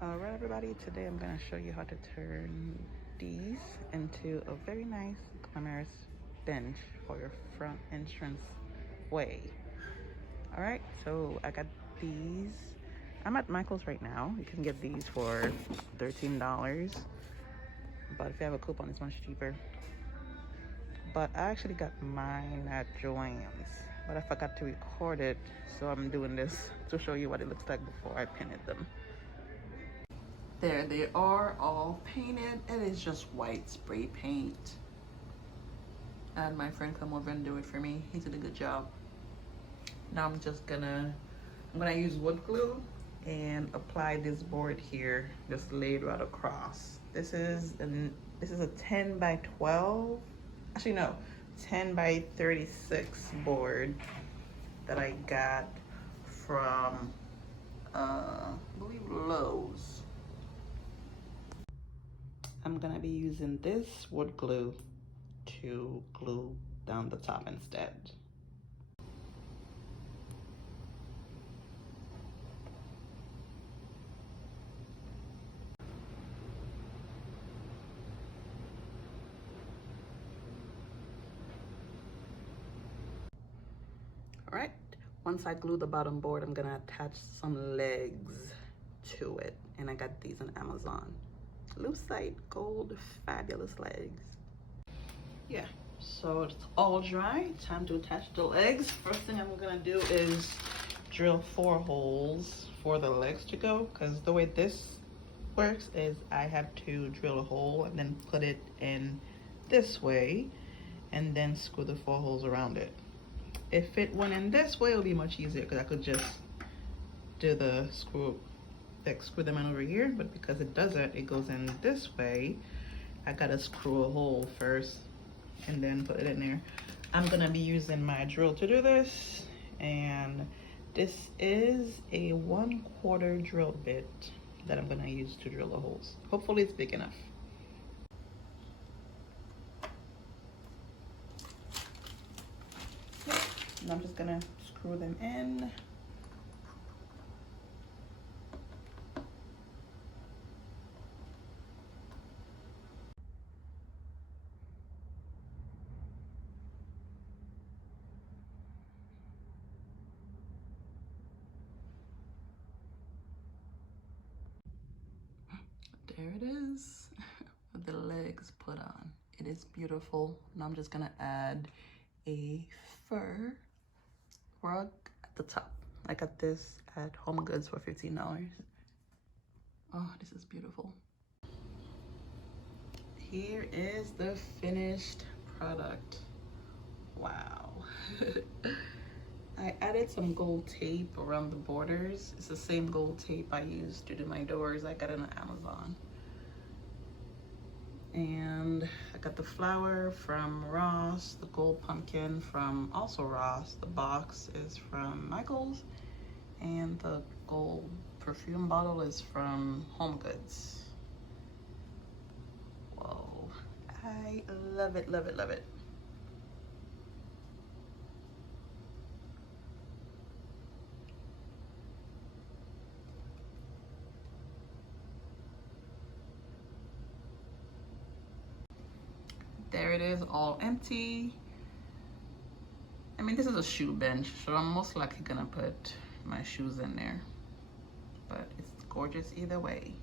Alright everybody, today I'm going to show you how to turn these into a very nice glamorous bench for your front entrance way. Alright, so I got these. I'm at Michael's right now. You can get these for $13, but if you have a coupon it's much cheaper. But I actually got mine at Joann's, but I forgot to record it, so I'm doing this to show you what it looks like before I painted them. There they are, all painted. It is just white spray paint. I had my friend come over and do it for me. He did a good job. Now I'm gonna use wood glue and apply this board here, just laid right across. This is a 10 by 12. Actually no, 10 by 36 board that I got from I believe Lowe's. I'm gonna be using this wood glue to glue down the top instead. All right, once I glue the bottom board, I'm gonna attach some legs to it. And I got these on Amazon. Lucite gold, fabulous legs. Yeah, so it's all dry. Time to attach the legs. First thing I'm gonna do is drill 4 holes for the legs to go, because the way this works is I have to drill a hole and then put it in this way and then screw the 4 holes around it. If it went in this way, it would be much easier because I could just do the screw them in over here, but because it doesn't, it goes in this way. I gotta screw a hole first and then put it in there. I'm gonna be using my drill to do this, and this is a 1/4 drill bit that I'm gonna use to drill the holes. Hopefully it's big enough. And I'm just gonna screw them in. There it is, with the legs put on. It is beautiful. Now I'm just gonna add a fur rug at the top. I got this at Homegoods for $15. Oh, this is beautiful. Here is the finished product. Wow. I added some gold tape around the borders. It's the same gold tape I used to do my doors. I got it on Amazon. And I got the flower from Ross, the gold pumpkin from also Ross. The box is from Michael's, and the gold perfume bottle is from Homegoods. Whoa, I love it, love it, love it. There it is, all empty. I mean, this is a shoe bench, so I'm most likely gonna put my shoes in there, but it's gorgeous either way.